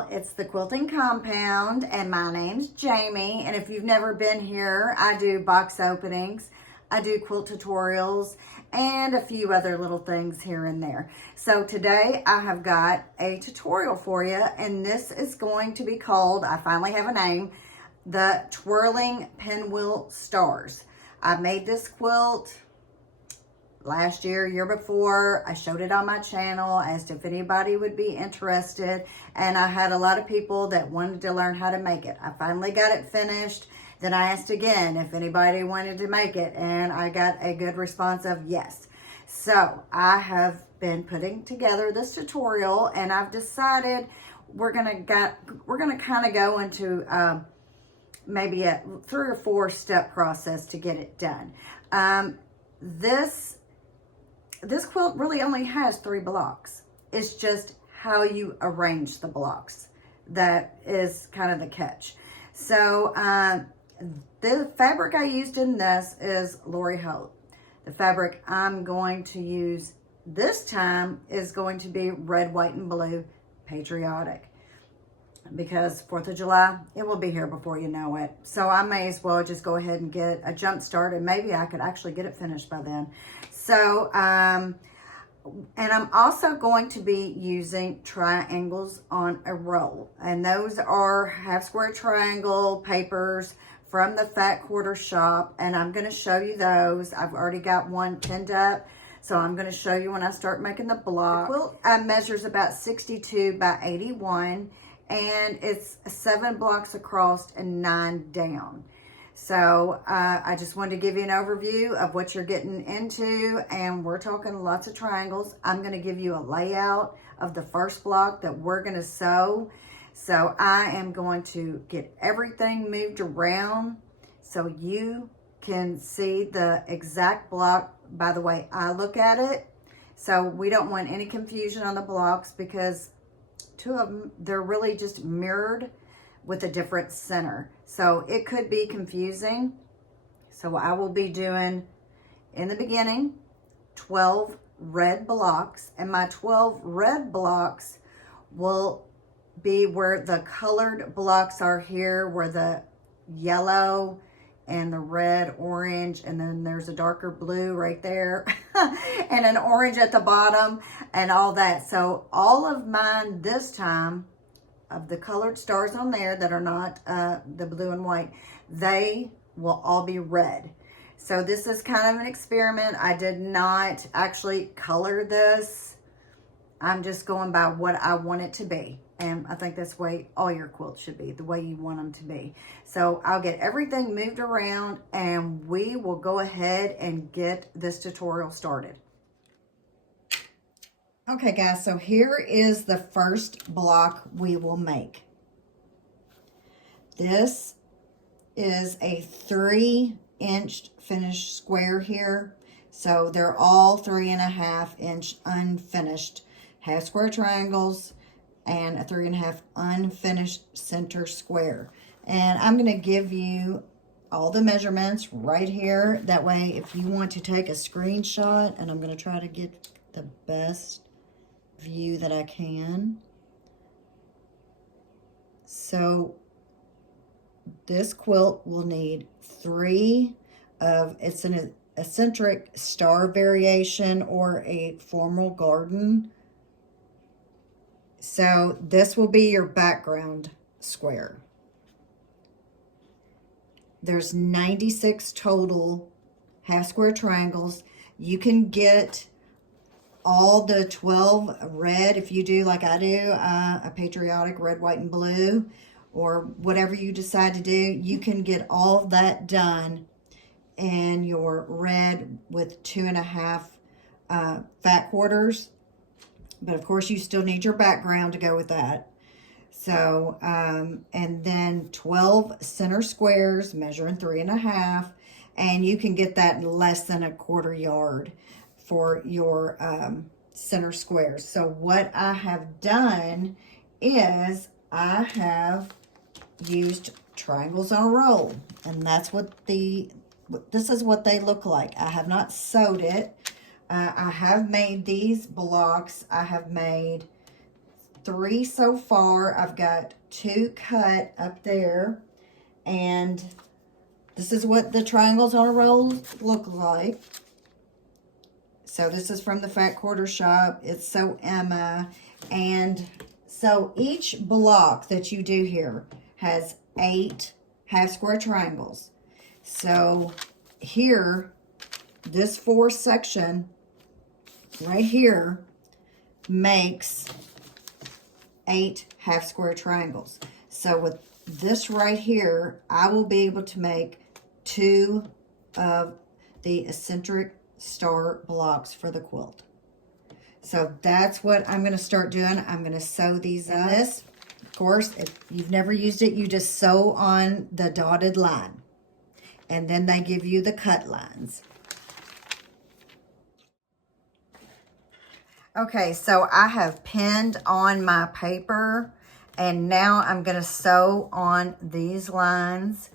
channel. It's the Quilting Compound, and my name's Jamie. And if you've never been here, I do box openings, I do quilt tutorials, and a few other little things here and there. So today I have got a tutorial for you, and this is going to be called, I finally have a name, the Twirling Pinwheel Stars. I made this quilt last year before. I showed it on my channel, asked if anybody would be interested, and I had a lot of people that wanted to learn how to make it. I finally got it finished. Then I asked again if anybody wanted to make it, and I got a good response of yes. So I have been putting together this tutorial, and I've decided we're gonna kind of go into maybe a 3 or 4 step process to get it done. This quilt really only has 3 blocks. It's just how you arrange the blocks that is kind of the catch. So the fabric I used in this is Lori Holt. The fabric I'm going to use this time is going to be red, white, and blue patriotic, because 4th of July, it will be here before you know it. So I may as well just go ahead and get a jump start, and maybe I could actually get it finished by then. So, and I'm also going to be using triangles on a roll. And those are half square triangle papers from the Fat Quarter shop. And I'm going to show you those. I've already got one pinned up, so I'm going to show you when I start making the block. The quilt measures about 62 by 81. And it's 7 blocks across and 9 down. So I just wanted to give you an overview of what you're getting into, and we're talking lots of triangles. I'm going to give you a layout of the first block that we're going to sew. So I am going to get everything moved around so you can see the exact block by the way I look at it. So we don't want any confusion on the blocks, because 2 of them, they're really just mirrored with a different center. So it could be confusing. So I will be doing, in the beginning, 12 red blocks. And my 12 red blocks will be where the colored blocks are here, where the yellow and the red, orange, and then there's a darker blue right there, and an orange at the bottom, and all that. So all of mine this time, of the colored stars on there that are not the blue and white, they will all be red. So this is kind of an experiment. I did not actually color this. I'm just going by what I want it to be. And I think that's the way all your quilts should be, the way you want them to be. So I'll get everything moved around, and we will go ahead and get this tutorial started. Okay guys, so here is the first block we will make. This is a 3-inch finished square here. So they're all 3.5-inch unfinished half square triangles and a 3.5 unfinished center square. And I'm going to give you all the measurements right here. That way, if you want to take a screenshot, and I'm going to try to get the best view that I can. So this quilt will need 3 of, it's an eccentric star variation or a formal garden. So this will be your background square. There's 96 total half square triangles. You can get all the 12 red if you do like I do, a patriotic red, white, and blue, or whatever you decide to do. You can get all of that done in your red with 2.5 fat quarters. But of course you still need your background to go with that. So, and then 12 center squares measuring 3.5, and you can get that in less than a 1/4 yard for your center squares. So what I have done is I have used triangles on a roll, and that's what this is what they look like. I have not sewed it. I have made these blocks. I have made 3 so far. I've got 2 cut up there, and this is what the triangles on a roll look like. So this is from the Fat Quarter Shop. It's So Emma. And so each block that you do here has 8 half square triangles. So here, this 4th section right here makes 8 half square triangles. So with this right here, I will be able to make 2 of the eccentric star blocks for the quilt. So that's what I'm going to start doing. I'm going to sew these up. This, of course, if you've never used it, you just sew on the dotted line. And then they give you the cut lines. Okay, so I have pinned on my paper, and now I'm going to sew on these lines.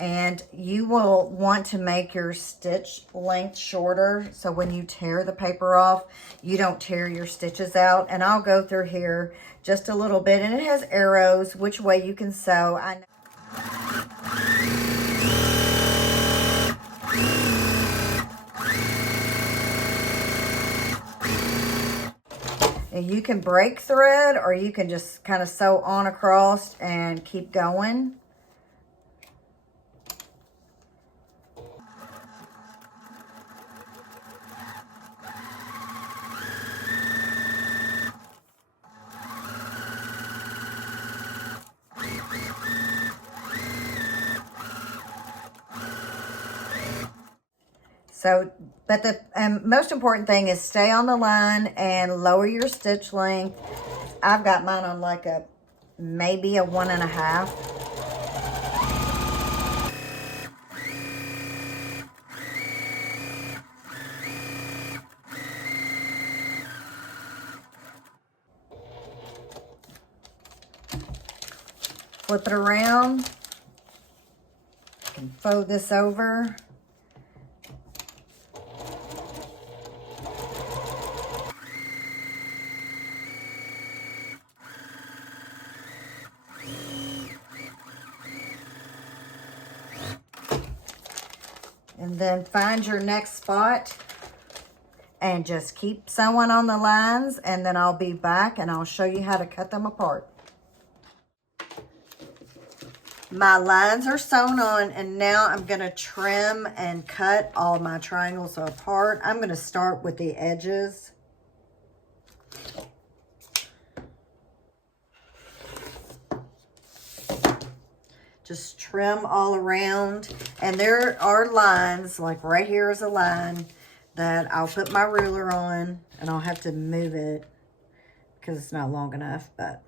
And you will want to make your stitch length shorter, so when you tear the paper off, you don't tear your stitches out. And I'll go through here just a little bit, and it has arrows which way you can sew. And you can break thread, or you can just kind of sew on across and keep going. So, but the most important thing is stay on the line and lower your stitch length. I've got mine on like maybe a 1.5. Flip it around. You can fold this over. And then find your next spot and just keep sewing on the lines, and then I'll be back and I'll show you how to cut them apart. My lines are sewn on, and now I'm going to trim and cut all my triangles apart. I'm going to start with the edges. Just trim all around. And there are lines, like right here is a line that I'll put my ruler on, and I'll have to move it because it's not long enough, but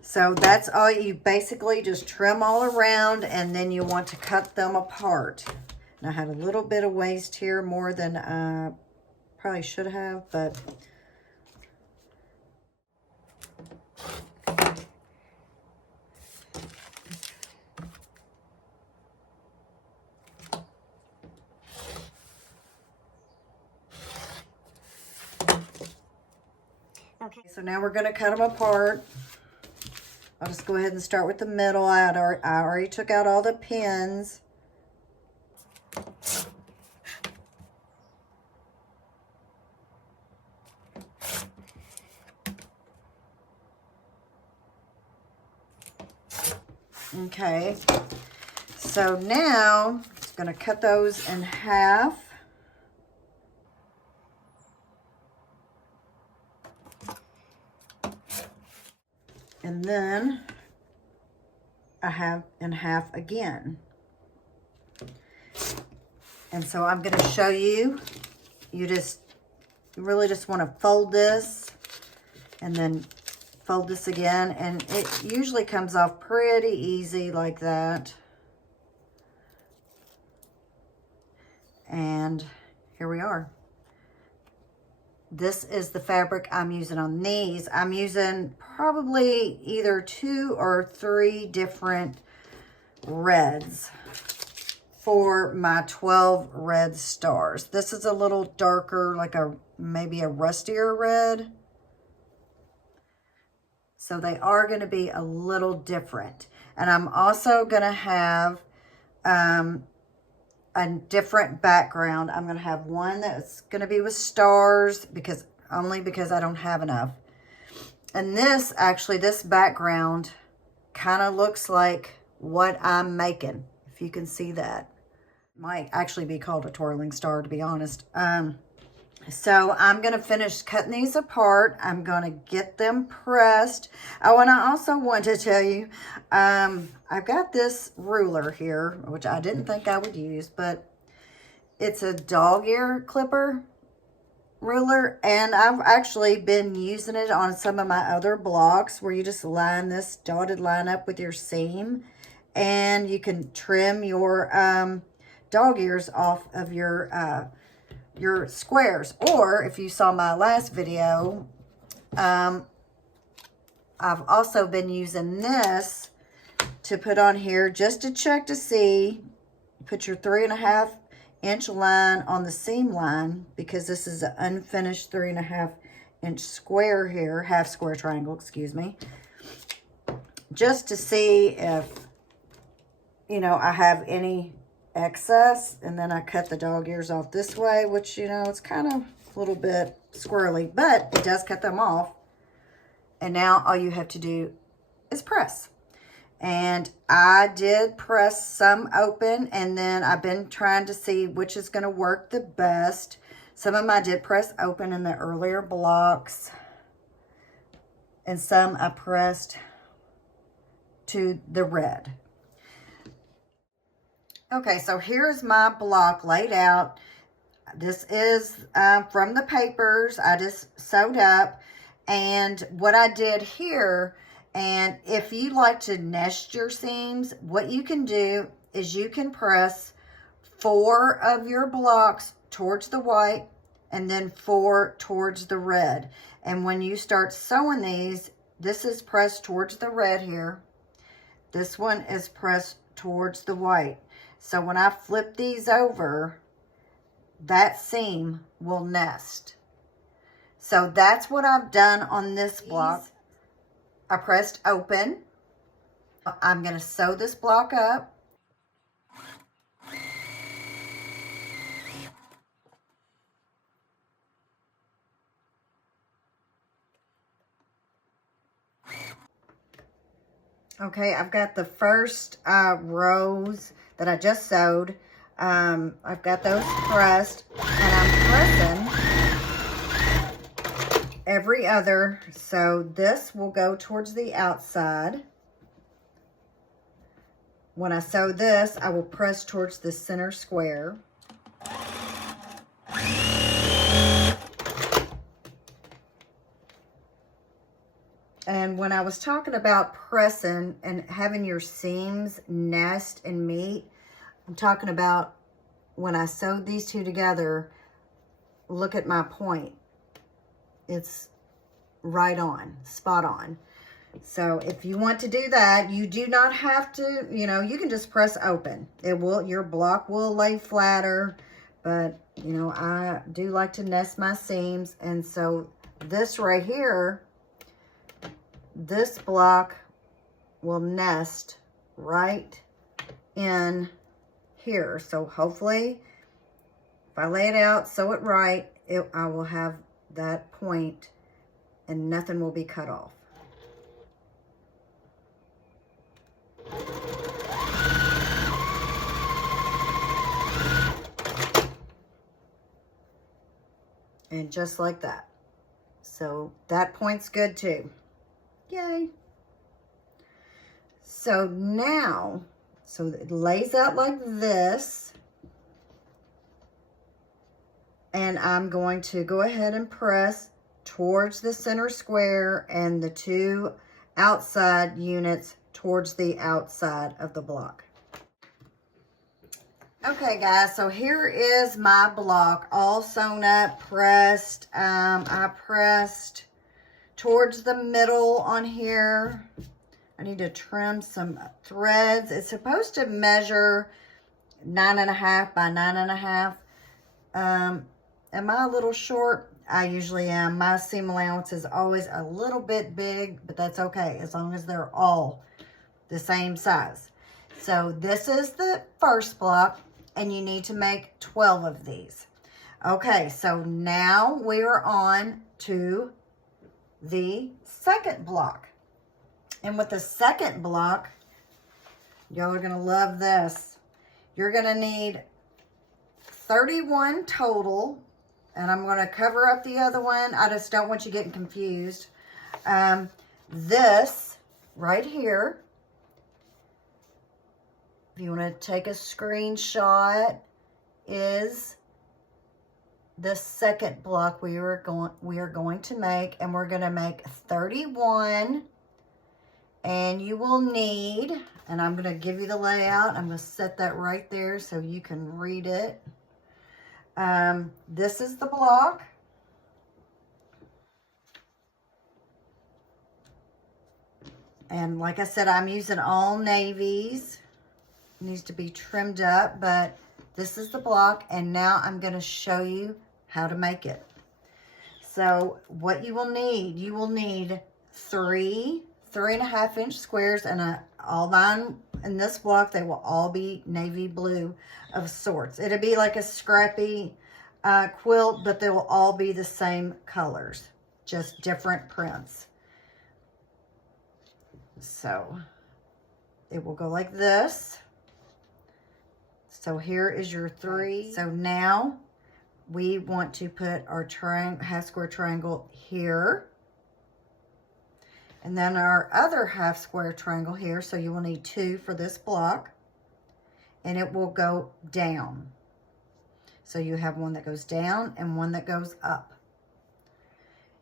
so that's all. You basically just trim all around, and then you want to cut them apart. And I had a little bit of waste here, more than I probably should have, but okay. So now we're going to cut them apart. I'll just go ahead and start with the middle. I already took out all the pins. Okay, so now I'm going to cut those in half. And then I have in half again. And so I'm going to show you, you really just want to fold this and then fold this again, and it usually comes off pretty easy like that. And here we are. This is the fabric I'm using on these. I'm using probably either 2 or 3 different reds for my 12 red stars. This is a little darker, like maybe a rustier red. So they are going to be a little different. And I'm also going to have a different background. I'm going to have one that's going to be with stars only because I don't have enough. And this background kind of looks like what I'm making, if you can see that. Might actually be called a twirling star, to be honest. So I'm going to finish cutting these apart. I'm going to get them pressed. Oh, and I also want to tell you, I've got this ruler here, which I didn't think I would use, but it's a dog ear clipper ruler, and I've actually been using it on some of my other blocks where you just line this dotted line up with your seam, and you can trim your dog ears off of your squares. Or if you saw my last video, I've also been using this to put on here just to check to see. Put your 3.5 inch line on the seam line, because this is an unfinished 3.5 inch square here, half square triangle, excuse me, just to see if, you know, I have any excess. And then I cut the dog ears off this way, which, you know, it's kind of a little bit squirrely, but it does cut them off. And now all you have to do is press. And I did press some open, and then I've been trying to see which is going to work the best. Some of them I did press open in the earlier blocks, and some I pressed to the red. Okay, so here's my block laid out. This is from the papers I just sewed up. And what I did here, and if you like to nest your seams, what you can do is you can press 4 of your blocks towards the white and then 4 towards the red. And when you start sewing these, this is pressed towards the red here. This one is pressed towards the white. So when I flip these over, that seam will nest. So that's what I've done on this block. I pressed open. I'm going to sew this block up. Okay, I've got the first rows that I just sewed. I've got those pressed, and I'm pressing every other. So this will go towards the outside. When I sew this, I will press towards the center square. And when I was talking about pressing and having your seams nest and meet, I'm talking about when I sewed these two together, look at my point. It's right on, spot on. So if you want to do that, you do not have to, you know, you can just press open. Your block will lay flatter, but, you know, I do like to nest my seams. And so this right here, this block will nest right in here. So hopefully, if I lay it out, sew it right, I will have that point and nothing will be cut off. And just like that. So that point's good too. Yay. So now, so it lays out like this. And I'm going to go ahead and press towards the center square and the 2 outside units towards the outside of the block. Okay guys, so here is my block all sewn up, pressed. I pressed towards the middle on here. I need to trim some threads. It's supposed to measure 9.5 by 9.5. Am I a little short? I usually am. My seam allowance is always a little bit big, but that's okay as long as they're all the same size. So this is the first block, and you need to make 12 of these. Okay, so now we are on to the second block. And with the second block, y'all are gonna love this. You're gonna need 31 total, and I'm gonna cover up the other one. I just don't want you getting confused. This right here, if you wanna take a screenshot, is the second block we are going to make, and we're going to make 31, and you will need, and I'm going to give you the layout. I'm going to set that right there so you can read it. This is the block. And like I said, I'm using all navies. It needs to be trimmed up, but this is the block, and now I'm going to show you how to make it. So what you will need 3 3.5 inch squares, and all mine in this block, they will all be navy blue of sorts. It'll be like a scrappy quilt, but they will all be the same colors, just different prints. So it will go like this. So here is your 3. So now we want to put our half square triangle here. And then our other half square triangle here. So you will need 2 for this block. And it will go down. So you have one that goes down and one that goes up.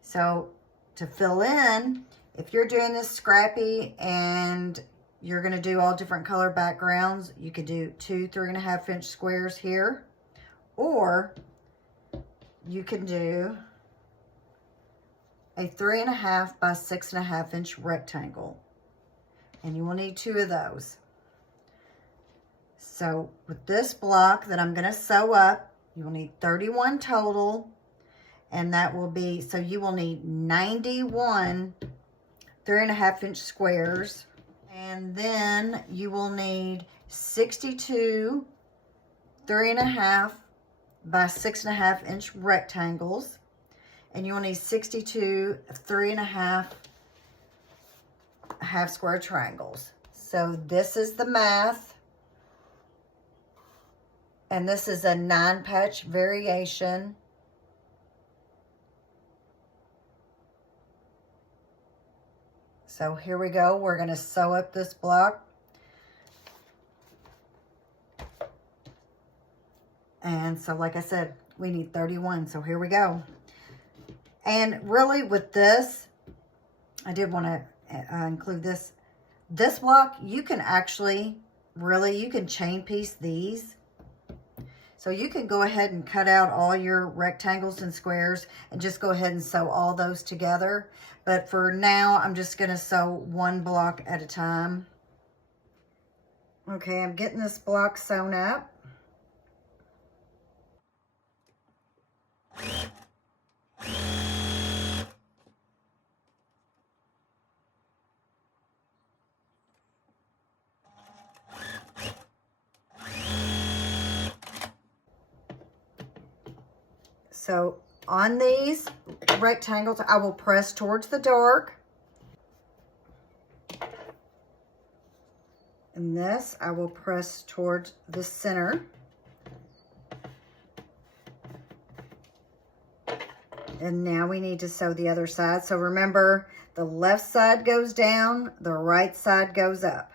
So to fill in, if you're doing this scrappy and you're going to do all different color backgrounds, you could do 2 3.5 inch squares here, or you can do a 3.5 by 6.5 inch rectangle, and you will need 2 of those. So with this block that I'm going to sew up, you will need 31 total, and that will be, so you will need 91 3.5 inch squares, and then you will need 62 3.5 by 6.5 inch rectangles, and you will need 62 3.5 half square triangles. So this is the math, and this is a 9-patch variation. So here we go. We're going to sew up this block. And so like I said, we need 31. So here we go. And really with this, I did want to include this. This block, you can actually, you can chain piece these. So you can go ahead and cut out all your rectangles and squares and just go ahead and sew all those together. But for now, I'm just going to sew one block at a time. Okay, I'm getting this block sewn up. So on these rectangles, I will press towards the dark. And this, I will press towards the center. And now we need to sew the other side. So remember, the left side goes down, the right side goes up.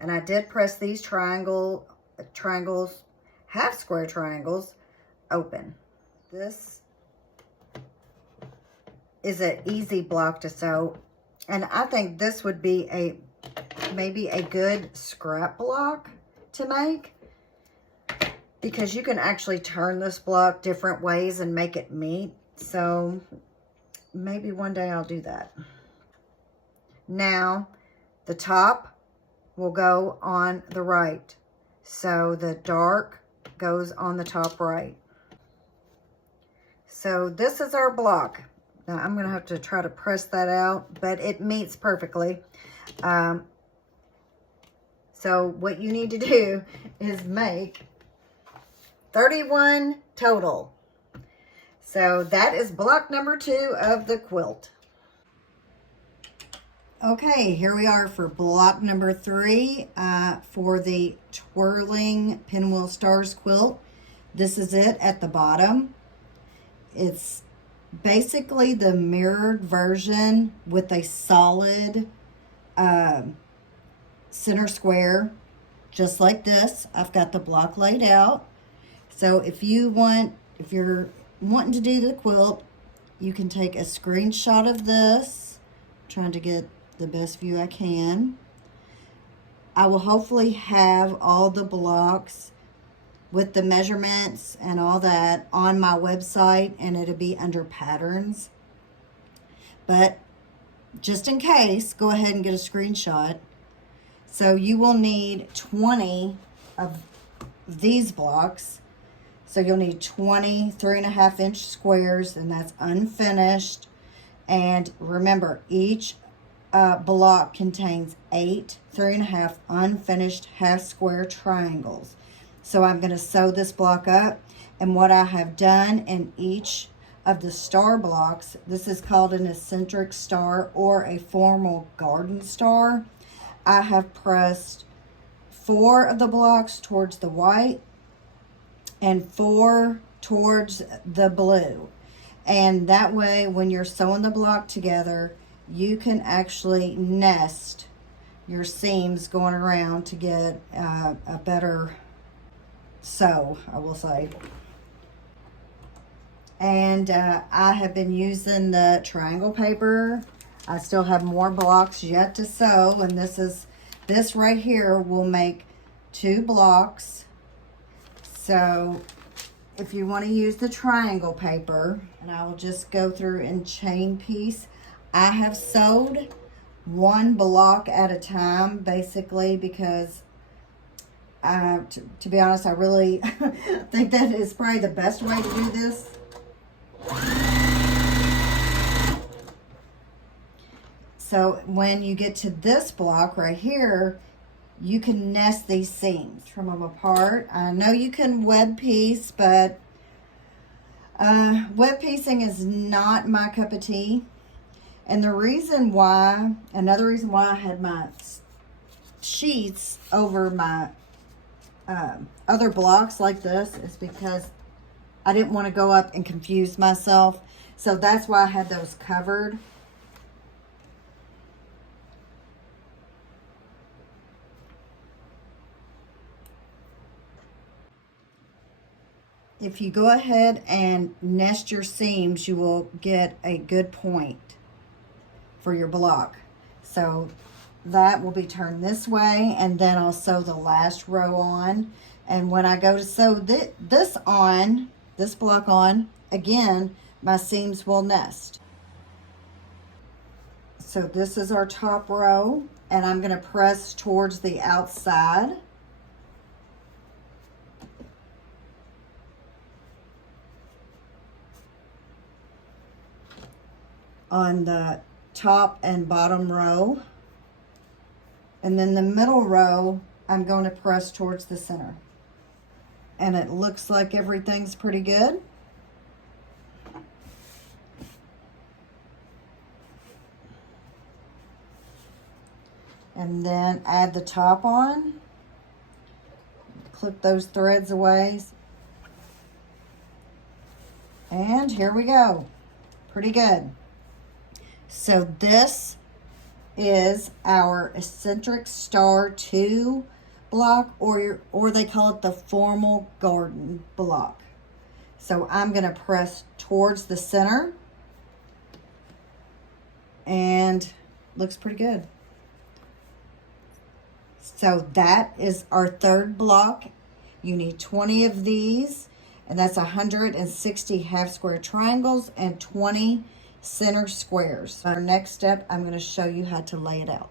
And I did press these triangles, half square triangles, open. This is an easy block to sew, and I think this would be maybe a good scrap block to make, because you can actually turn this block different ways and make it meet. So maybe one day I'll do that. Now, the top will go on the right. So the dark goes on the top right. So this is our block. Now I'm going to have to try to press that out, but it meets perfectly. So what you need to do is make 31 total. So that is block number 2 of the quilt. Okay, here we are for block number 3 for the Twirling Pinwheel Stars quilt. This is it at the bottom. It's basically the mirrored version with a solid center square, just like this. I've got the block laid out. So if you're wanting to do the quilt, you can take a screenshot of this. I'm trying to get the best view I can. I will hopefully have all the blocks with the measurements and all that on my website, and it'll be under patterns. But just in case, go ahead and get a screenshot. So you will need 20 of these blocks. So you'll need 20 3.5-inch squares, and that's unfinished. And remember, each block contains 8 3.5 unfinished half square triangles. So I'm going to sew this block up, and what I have done in each of the star blocks, this is called an eccentric star or a formal garden star. I have pressed 4 of the blocks towards the white and 4 towards the blue. And that way, when you're sewing the block together, you can actually nest your seams going around to get a better sew, I will say. And I have been using the triangle paper. I still have more blocks yet to sew, and this right here will make 2 blocks. So if you want to use the triangle paper, and I will just go through and chain piece. I have sewed 1 block at a time, basically, because to be honest, I really think that is probably the best way to do this. So when you get to this block right here, you can nest these seams, trim them apart. I know you can web piece, but web piecing is not my cup of tea. And the reason why, another reason why I had my sheets over my other blocks like this is because I didn't want to go up and confuse myself. So that's why I had those covered. If you go ahead and nest your seams, you will get a good point for your block. So that will be turned this way, and then I'll sew the last row on. And when I go to sew this block on, again, my seams will nest. So this is our top row, and I'm going to press towards the outside. On the top and bottom row. And then the middle row, I'm going to press towards the center. And it looks like everything's pretty good. And then add the top on. Clip those threads away. And here we go. Pretty good. So this is our eccentric star 2 block, or they call it the formal garden block. So I'm going to press towards the center, and looks pretty good. So that is our 3rd block. You need 20 of these, and that's 160 half square triangles and 20 center squares. Our next step, I'm going to show you how to lay it out.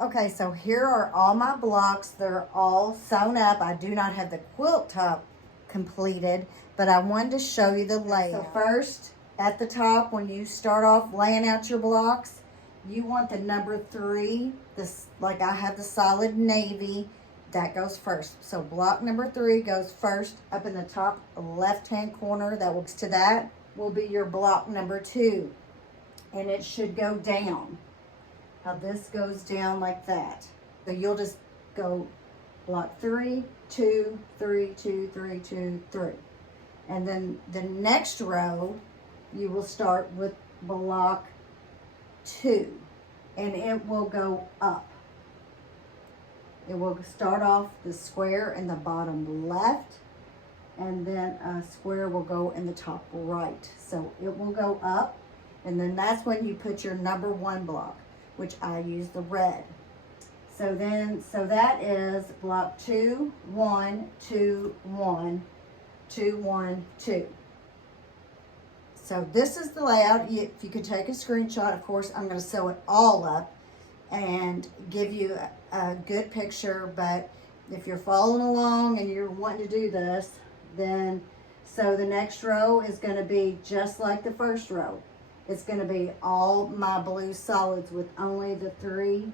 Okay, so here are all my blocks. They're all sewn up. I do not have the quilt top completed, but I wanted to show you the layout. So first, at the top, when you start off laying out your blocks, you want the number 3, this, like I have the solid navy, that goes first. So block number 3 goes first up in the top left-hand corner. That looks to that will be your block number 2, and it should go down. How this goes down like that. So you'll just go block 3, 2, 3, 2, 3, 2, 3. And then the next row, you will start with block 2, and it will go up. It will start off the square in the bottom left, and then a square will go in the top right. So it will go up, and then that's when you put your number 1 block, which I use the red. So that is block 2, 1, 2, 1, 2, 1, 2. So this is the layout. If you could take a screenshot, of course, I'm going to sew it all up and give you a good picture. But if you're following along and you're wanting to do this, then so the next row is going to be just like the first row. It's going to be all my blue solids with only the 3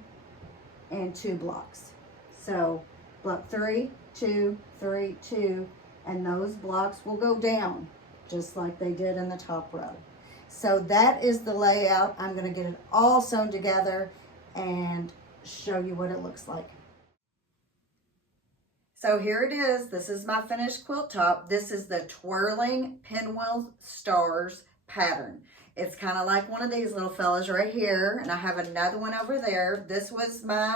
and 2 blocks. So block 3, 2, 3, 2, and those blocks will go down just like they did in the top row. So that is the layout. I'm going to get it all sewn together and show you what it looks like. So here it is. This is my finished quilt top. This is the Twirling Pinwheel Stars pattern. It's kind of like one of these little fellas right here, and I have another one over there. This was my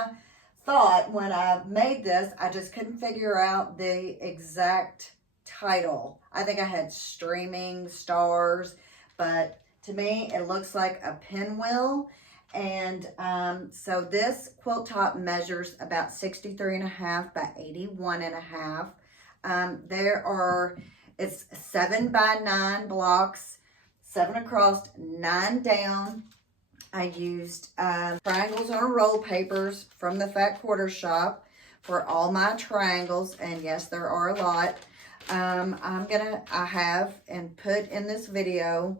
thought when I made this. I just couldn't figure out the exact title. I think I had Streaming Stars, but to me it looks like a pinwheel. And so this quilt top measures about 63.5 by 81.5. It's 7 by 9 blocks, 7 across, 9 down. I used triangles on roll papers from the Fat Quarter Shop for all my triangles, and yes, there are a lot. I have and put in this video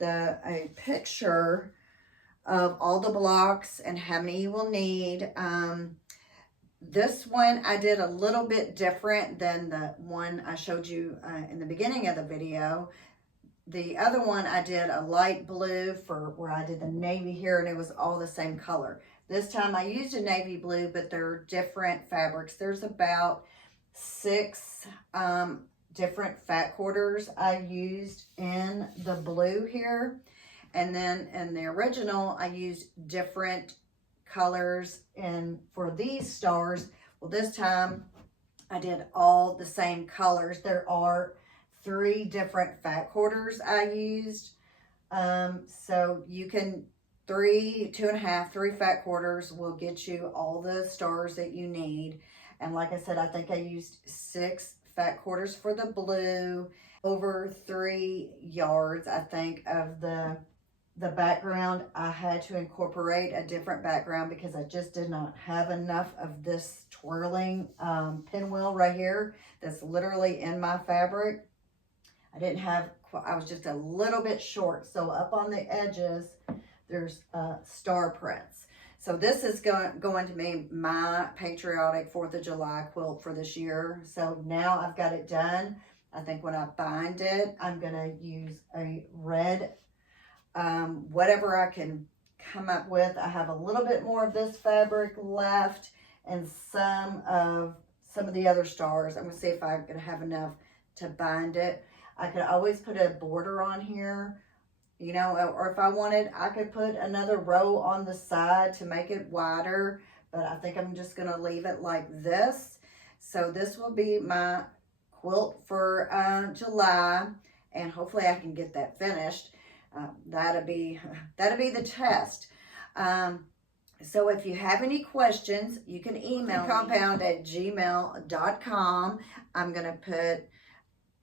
a picture of all the blocks and how many you will need. This one I did a little bit different than the one I showed you in the beginning of the video. The other one I did a light blue for where I did the navy here, and it was all the same color. This time I used a navy blue, but they're different fabrics. There's about 6 different fat quarters I used in the blue here. And then in the original, I used different colors for these stars. Well, this time I did all the same colors. There are 3 different fat quarters I used. So you can, 3, 2.5, 3 fat quarters will get you all the stars that you need. And like I said, I think I used 6 fat quarters for the blue, over 3 yards, I think, of the background. I had to incorporate a different background because I just did not have enough of this twirling pinwheel right here that's literally in my fabric. I was just a little bit short. So up on the edges, there's star prints. So this is going to be my patriotic 4th of July quilt for this year. So now I've got it done. I think when I bind it, I'm going to use a red, whatever I can come up with. I have a little bit more of this fabric left and some of the other stars. I'm going to see if I'm going to have enough to bind it. I could always put a border on here, you know, or if I wanted, I could put another row on the side to make it wider, but I think I'm just going to leave it like this. So this will be my quilt for July, and hopefully I can get that finished. That'll be the test. So if you have any questions, you can email compound@gmail.com. I'm going to put,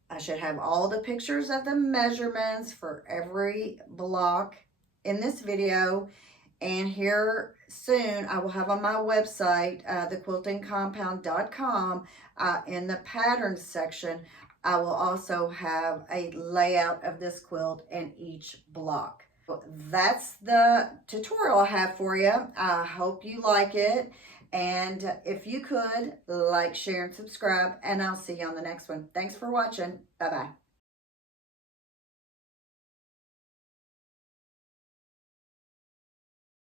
I should have all the pictures of the measurements for every block in this video. And here soon, I will have on my website, thequiltingcompound.com, in the patterns section, I will also have a layout of this quilt and each block. That's the tutorial I have for you. I hope you like it. And if you could, like, share, and subscribe, and I'll see you on the next one. Thanks for watching. Bye-bye.